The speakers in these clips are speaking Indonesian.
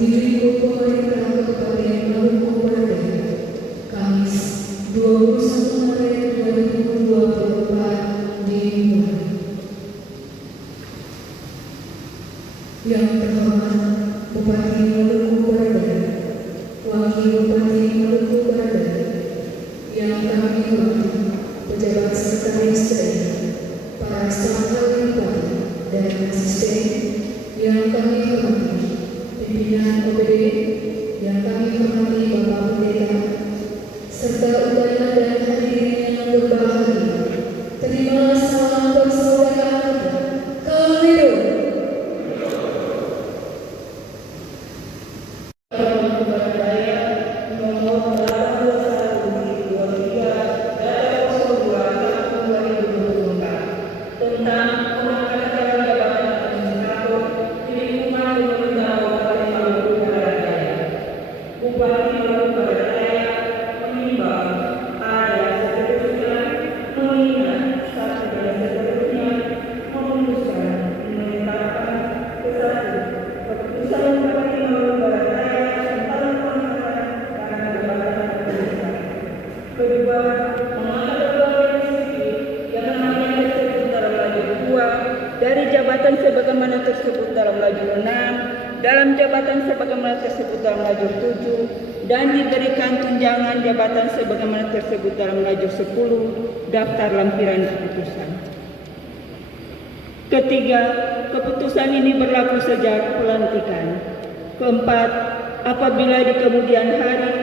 diberi pemerintah Kabupaten Maluku Merdeka, Kamis 21 Maret 2024 dimulai. Yang terhormat Bupati Maluku Merdeka, Wakil Bupati Maluku Merdeka, yang kami hormati pejabat sekretaris daerah, para staf ahli bupati dan asisten, yang kami hormati pimpinan OPD, yang kami hormati Bapak Pendeta, serta undangan dan hadirin yang berbahagia. Terima salam persaudaraan kita. Kalido. Dari jabatan sebagaimana tersebut dalam lajur 6, dalam jabatan sebagaimana tersebut dalam lajur 7, dan diberikan tunjangan jabatan sebagaimana tersebut dalam lajur 10, daftar lampiran keputusan. Ketiga, keputusan ini berlaku sejak pelantikan. Keempat, apabila di kemudian hari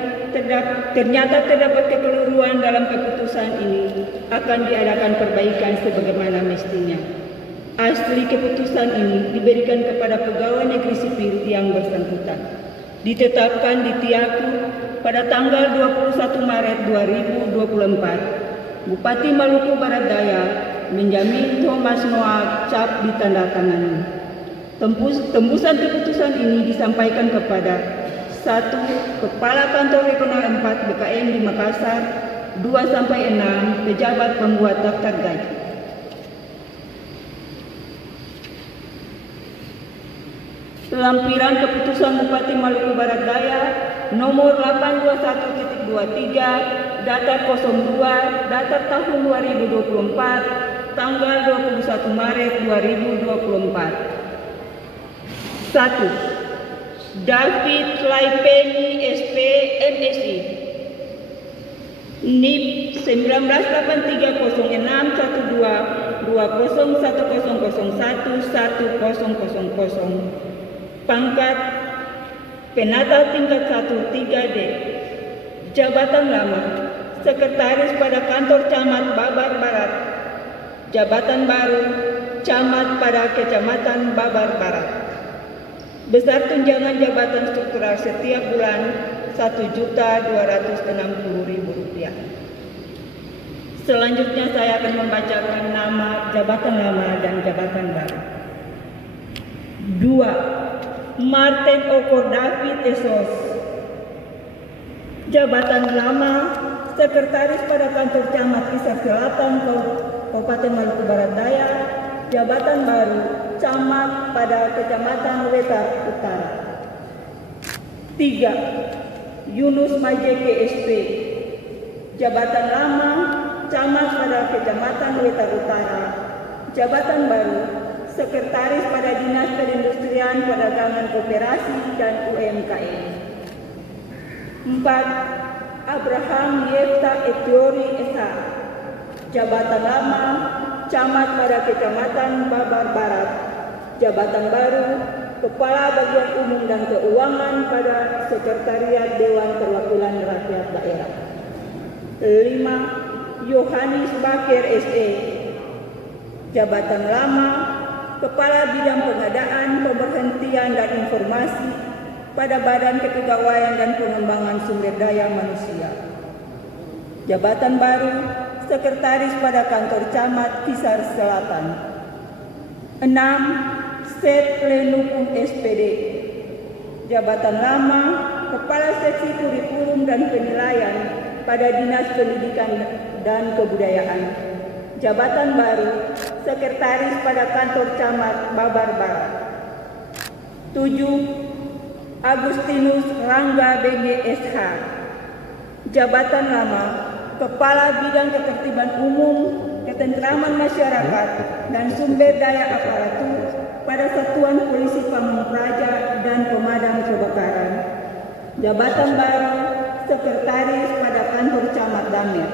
ternyata terdapat kekeliruan dalam keputusan ini, akan diadakan perbaikan sebagaimana mestinya. Asli keputusan ini diberikan kepada pegawai negeri sipil yang bersangkutan. Ditetapkan di Tiaku pada tanggal 21 Maret 2024. Bupati Maluku Barat Daya menjamin Thomas Noah cap ditandatangani. Tembusan keputusan ini disampaikan kepada 1. Kepala Kantor Regional 4 BKN di Makassar, 2-6 pejabat pembuat daftar gaji. Lampiran keputusan Bupati Maluku Barat Daya nomor 821.23 datar 02 datar tahun 2024 tanggal 21 Maret 2024. 1. David Laipeni SP MSI NIP 1983-02-201001-1000 pangkat penata tingkat 1 3D. Jabatan lama Sekretaris pada Kantor Camat Babar Barat. Jabatan baru Camat pada Kecamatan Babar Barat. Besar tunjangan jabatan struktural setiap bulan Rp1.260.000. Selanjutnya saya akan membacakan nama jabatan lama dan jabatan baru. 2. Martin Okor David Esos. Jabatan lama Sekretaris pada Kantor Camat Kisar Selatan Kabupaten Maluku Barat Daya. Jabatan baru Camat pada Kecamatan Wetar Utara. 3. Yunus Majeke SP. Jabatan lama Camat pada Kecamatan Wetar Utara. Jabatan baru Sekretaris pada Dinas Perindustrian, Perdagangan, Koperasi, dan UMKM. 4. Abraham Yefta Etiori SH. Jabatan lama Camat pada Kecamatan Babar Barat. Jabatan baru Kepala Bagian Umum dan Keuangan pada Sekretariat Dewan Perwakilan Rakyat Daerah. 5. Yohanes Bakir SE. Jabatan lama Kepala Bidang Pengadaan, Pemberhentian dan Informasi pada Badan Kepegawaian dan Pengembangan Sumber Daya Manusia. Jabatan baru Sekretaris pada Kantor Camat Kisar Selatan. 6. Set Plenupum SPD. Jabatan lama Kepala Seksi Kurikulum dan Penilaian pada Dinas Pendidikan dan Kebudayaan. Jabatan baru Sekretaris pada Kantor Camat Babar Barat. 7. Agustinus Rangga BG SH. Jabatan lama Kepala Bidang Ketertiban Umum, Ketentraman Masyarakat, dan Sumber Daya Aparatur pada Satuan Polisi Pamung Praja dan Pemadam Kebakaran. Jabatan baru Sekretaris pada Kantor Camat Damer.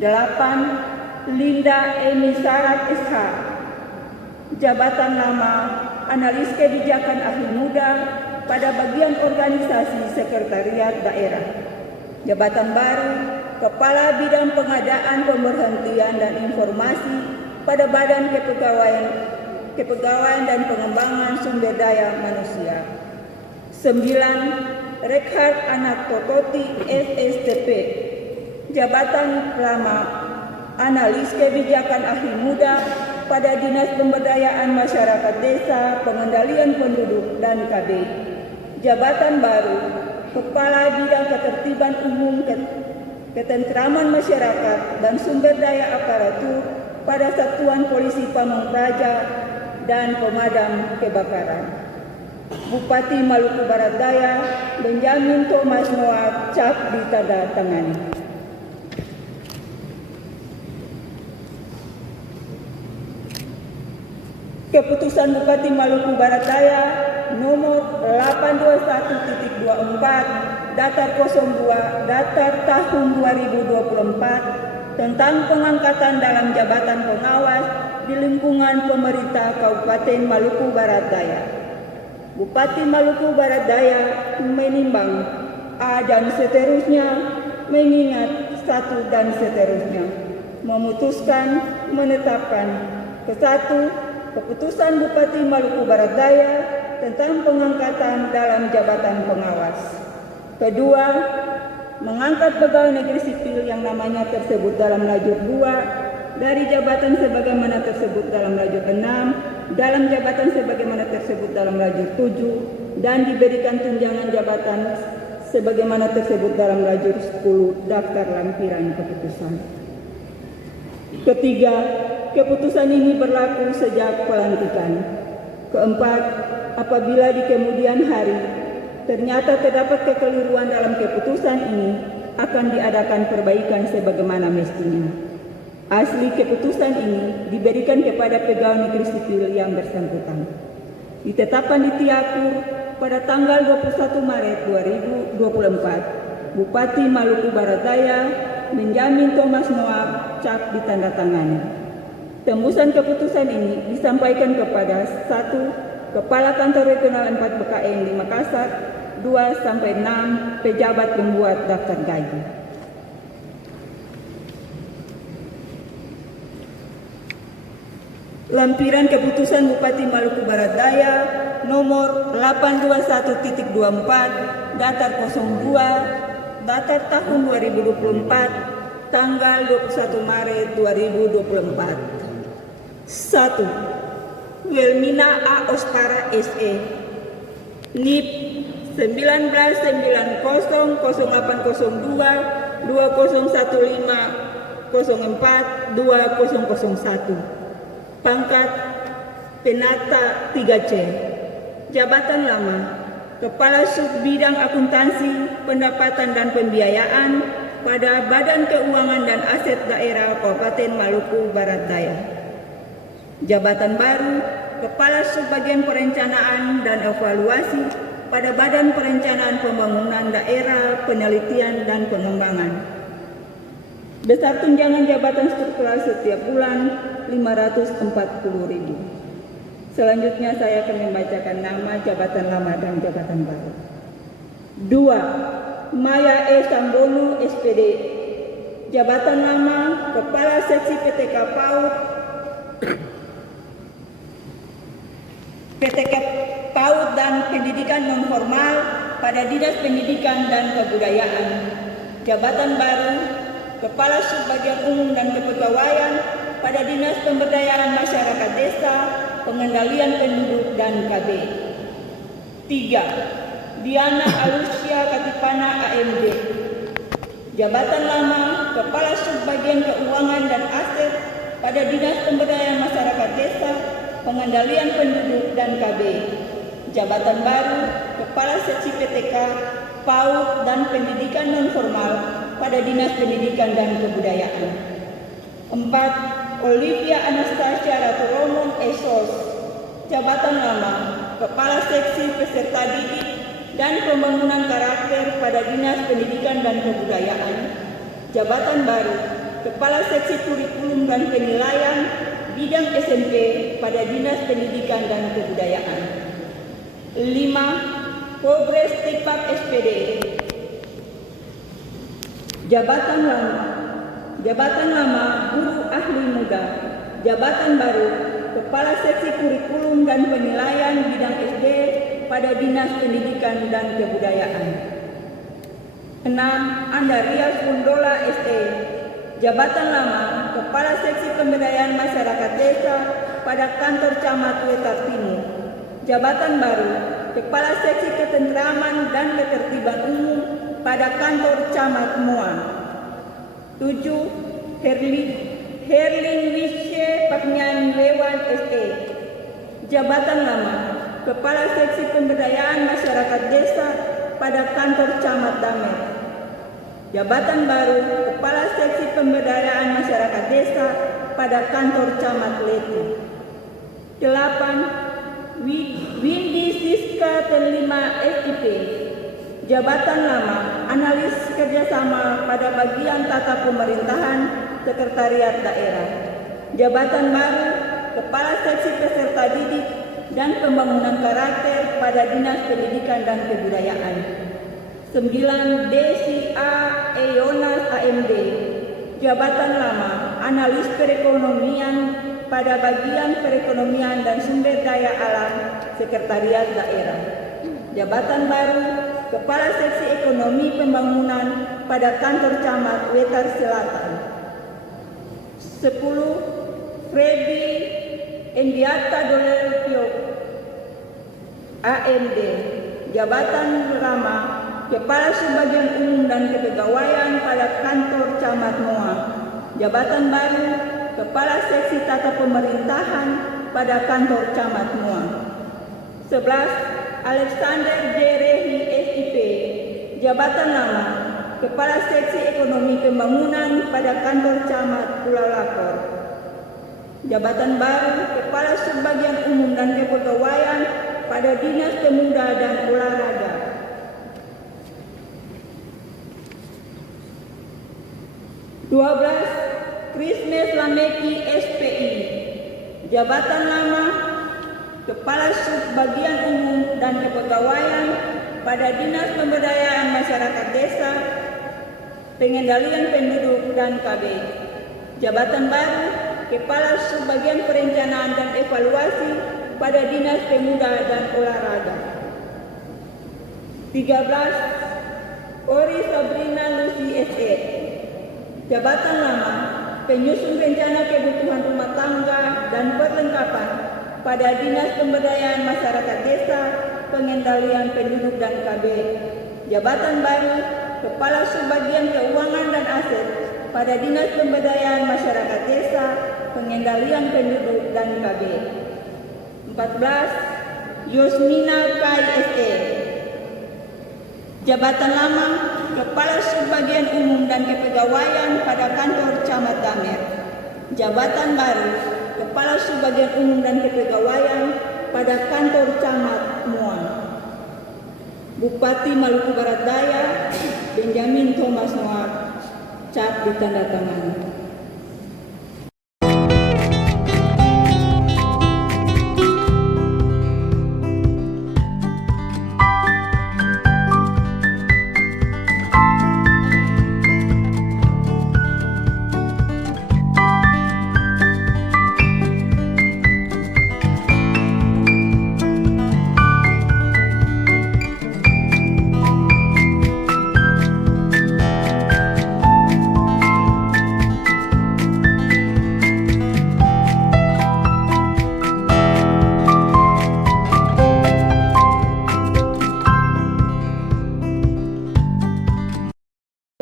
8. Linda Emi Sarat SH. Jabatan lama Analis Kebijakan Ahli Muda pada bagian organisasi Sekretariat Daerah. Jabatan baru Kepala Bidang Pengadaan, Pemberhentian dan Informasi pada Badan Kepegawaian dan Pengembangan Sumber Daya Manusia. 9. Rekhard Anak Tototi SSTP. Jabatan lama Analis Kebijakan Ahli Muda pada Dinas Pemberdayaan Masyarakat Desa, Pengendalian Penduduk dan KB. Jabatan baru Kepala Bidang Ketertiban Umum, Ketentraman Masyarakat dan Sumber Daya Aparatur pada Satuan Polisi Pamung Praja dan Pemadam Kebakaran. Bupati Maluku Barat Daya Benjamin Thomas Noah cap ditandatangani. Keputusan Bupati Maluku Barat Daya nomor 821.24 Datar 02 Datar tahun 2024 tentang pengangkatan dalam jabatan pengawas di lingkungan pemerintah Kabupaten Maluku Barat Daya. Bupati Maluku Barat Daya menimbang A dan seterusnya, mengingat 1 dan seterusnya, memutuskan menetapkan ke-1 Keputusan Bupati Maluku Barat Daya tentang pengangkatan dalam jabatan pengawas. Kedua, mengangkat pegawai negeri sipil yang namanya tersebut dalam lajur 2 dari jabatan sebagaimana tersebut dalam lajur 6, dalam jabatan sebagaimana tersebut dalam lajur 7, dan diberikan tunjangan jabatan sebagaimana tersebut dalam lajur 10 daftar lampiran keputusan. Ketiga, keputusan ini berlaku sejak pelantikan. Keempat, apabila di kemudian hari ternyata terdapat kekeliruan dalam keputusan ini, akan diadakan perbaikan sebagaimana mestinya. Asli keputusan ini diberikan kepada pegawai negeri sipil yang bersangkutan. Ditetapkan di Tiakur pada tanggal 21 Maret 2024, Bupati Maluku Barat Daya Benjamin Thomas Noah cap ditandatangani. Tembusan keputusan ini disampaikan kepada 1. Kepala Kantor Regional 4 BKN di Makassar, 2-6 pejabat pembuat daftar gaji. Lampiran Keputusan Bupati Maluku Barat Daya nomor 821.24 Datar 02 Datar tahun 2024 tanggal 21 Maret 2024. 1. Wilmina A. Ostara SE NIP 19900802 2015 04 2001. Pangkat Penata 3C. Jabatan lama Kepala Sub Bidang Akuntansi, Pendapatan dan Pembiayaan pada Badan Keuangan dan Aset Daerah Kabupaten Maluku Barat Daya. Jabatan baru Kepala Subbagian Perencanaan dan Evaluasi pada Badan Perencanaan Pembangunan Daerah, Penelitian dan Pengembangan. Besar tunjangan jabatan struktural setiap bulan 540.000. Selanjutnya saya akan membacakan nama jabatan lama dan jabatan baru. 2. Maya E. Sambolu SPD. Jabatan lama Kepala Seksi PTK PAUD dan Pendidikan Non-Formal pada Dinas Pendidikan dan Kebudayaan. Jabatan baru Kepala Subbagian Umum dan Kepegawaian pada Dinas Pemberdayaan Masyarakat Desa, Pengendalian Penduduk dan KB. 3. Diana Alusia Katipana AMD. Jabatan lama Kepala Subbagian Keuangan dan Aset pada Dinas Pemberdayaan Masyarakat Desa, Pengendalian Penduduk dan KB. Jabatan baru Kepala Seksi PTK, PAUD, dan Pendidikan Non-Formal pada Dinas Pendidikan dan Kebudayaan. 4. Olivia Anastasia Raturomon Esos, jabatan lama, Kepala Seksi Peserta Didik dan Pembangunan Karakter pada Dinas Pendidikan dan Kebudayaan. Jabatan baru, Kepala Seksi Kurikulum dan Penilaian Bidang SMP pada Dinas Pendidikan dan Kebudayaan. 5. Progres Tipak SPD, jabatan lama Guru Ahli Muda. Jabatan baru, Kepala Seksi Kurikulum dan Penilaian Bidang SD pada Dinas Pendidikan dan Kebudayaan. 6. Andarias Gundola SE, jabatan lama Kepala Seksi Pemberdayaan Masyarakat Desa pada Kantor Camat Wetar Timur. Jabatan baru, Kepala Seksi Ketentraman dan Ketertiban Umum pada Kantor Camat Muang. 7. Herling Wisye Paknyan Lewan SE, jabatan lama Kepala Seksi Pemberdayaan Masyarakat Desa pada Kantor Camat Damer. Jabatan baru, Kepala Seksi Pemberdayaan Masyarakat Desa pada Kantor Camat Letu. 8. Windy Siska Telima SIP, jabatan lama Analis Kerjasama pada Bagian Tata Pemerintahan Sekretariat Daerah. Jabatan baru, Kepala Seksi Peserta Didik dan Pembangunan Karakter pada Dinas Pendidikan dan Kebudayaan. 9. Desi A. Eyonas AMD, jabatan lama Analis Perekonomian pada Bagian Perekonomian dan Sumber Daya Alam Sekretariat Daerah. Jabatan baru, Kepala Seksi Ekonomi Pembangunan pada Kantor Camat Wetar Selatan. 10. Freddy Endiata Dolelpio AMD, jabatan lama Kepala Subbagian Umum dan Kepegawaian pada Kantor Camat Moa. Jabatan baru, Kepala Seksi Tata Pemerintahan pada Kantor Camat Moa. 11. Alexander J. Rehi SIP, jabatan lama Kepala Seksi Ekonomi Pembangunan pada Kantor Camat Pulau Lapor. Jabatan baru, Kepala Subbagian Umum dan Kepegawaian pada Dinas Pemuda dan Olahraga. Krismes Lameki SPI, jabatan lama Kepala Subbagian Umum dan Kepegawaian pada Dinas Pemberdayaan Masyarakat Desa, Pengendalian Penduduk dan KB. Jabatan baru, Kepala Subbagian Perencanaan dan Evaluasi pada Dinas Pemuda dan Olahraga. 13. Ori Sabrina Lucy SE, jabatan lama Penyusun Rencana Kebutuhan Rumah Tangga dan Perlengkapan pada Dinas Pemberdayaan Masyarakat Desa, Pengendalian Penduduk dan KB. Jabatan baru, Kepala Subbagian Keuangan dan Aset pada Dinas Pemberdayaan Masyarakat Desa, Pengendalian Penduduk dan KB. 14. Yosmina Kai SE, jabatan lama Kepala Subbagian Umum dan Kepegawaian pada Kantor Camat Damer. Jabatan baru, Kepala Subbagian Umum dan Kepegawaian pada Kantor Camat Muang. Bupati Maluku Barat Daya, Benjamin Thomas Noah, cat ditandatangani.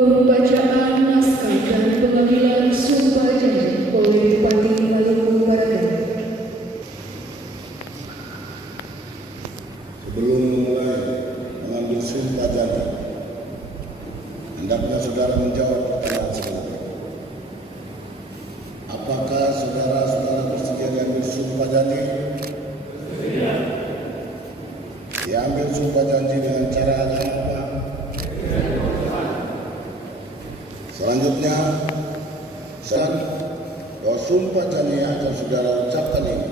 Pembacaan naskah dan pengambilan sumpah janji oleh Bupati Maluku Barat Daya. Sebelum memulai hendaknya saudara menjawab pertanyaan selanjutnya. Apakah saudara-saudara bersedia diambil sumpah janji? Diambil sumpah janji dengan cara apa? Selanjutnya, bahwa sumpah janji yang akan saudara ucapkan ini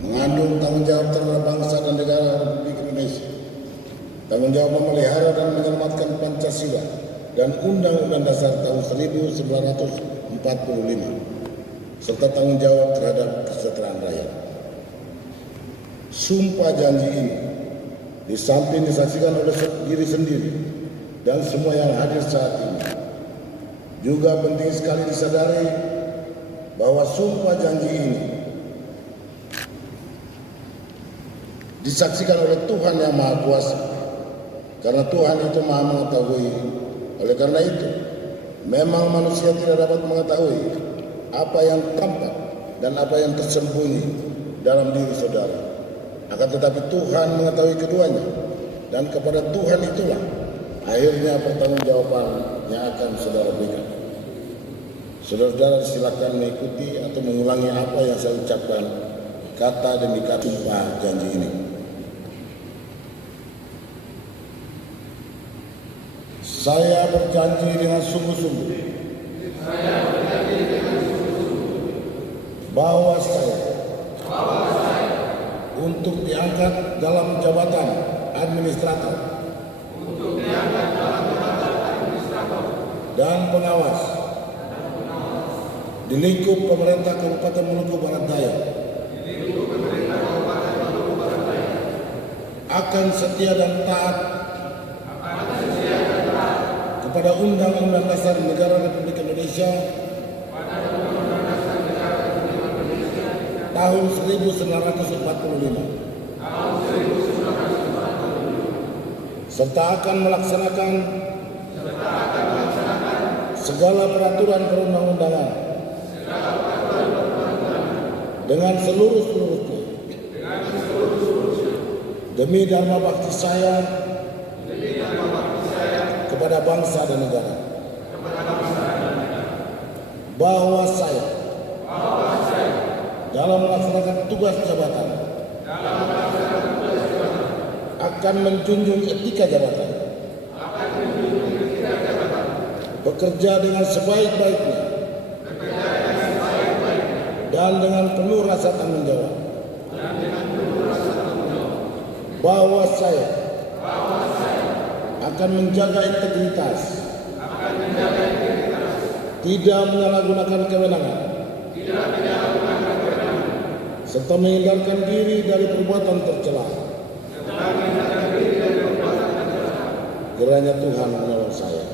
mengandung tanggung jawab terhadap bangsa dan negara Republik Indonesia, tanggung jawab memelihara dan menyelamatkan Pancasila dan Undang-Undang Dasar tahun 1945, serta tanggung jawab terhadap kesejahteraan rakyat. Sumpah janji ini di samping disaksikan oleh diri sendiri dan semua yang hadir saat ini, juga penting sekali disadari bahwa sumpah janji ini disaksikan oleh Tuhan yang Maha Kuasa, karena Tuhan itu Maha mengetahui. Oleh karena itu, memang manusia tidak dapat mengetahui apa yang tampak dan apa yang tersembunyi dalam diri saudara. Akan tetapi Tuhan mengetahui keduanya, dan kepada Tuhan itulah akhirnya pertanggungjawaban yang akan saudara berikan. Saudara-saudara silakan mengikuti atau mengulangi apa yang saya ucapkan kata demi kata sumpah janji ini. Saya berjanji dengan sungguh-sungguh bahwa saya untuk diangkat dalam jabatan administrator dan pengawas di lingkup pemerintah Kabupaten Maluku Barat Daya akan setia dan taat kepada Undang-Undang Dasar Negara Republik Indonesia tahun 1945 serta akan melaksanakan segala peraturan perundang-undangan dengan seluruh-seluruhnya demi dharma bakti saya kepada bangsa dan negara, bahwa saya dalam melaksanakan tugas jabatan akan menjunjung etika jabatan, bekerja dengan sebaik-baiknya dan dengan penuh rasa tanggung jawab, bahwa saya akan menjaga integritas, tidak menyalahgunakan kewenangan, serta menghindarkan diri dari perbuatan tercela. Kiranya Tuhan menolong saya.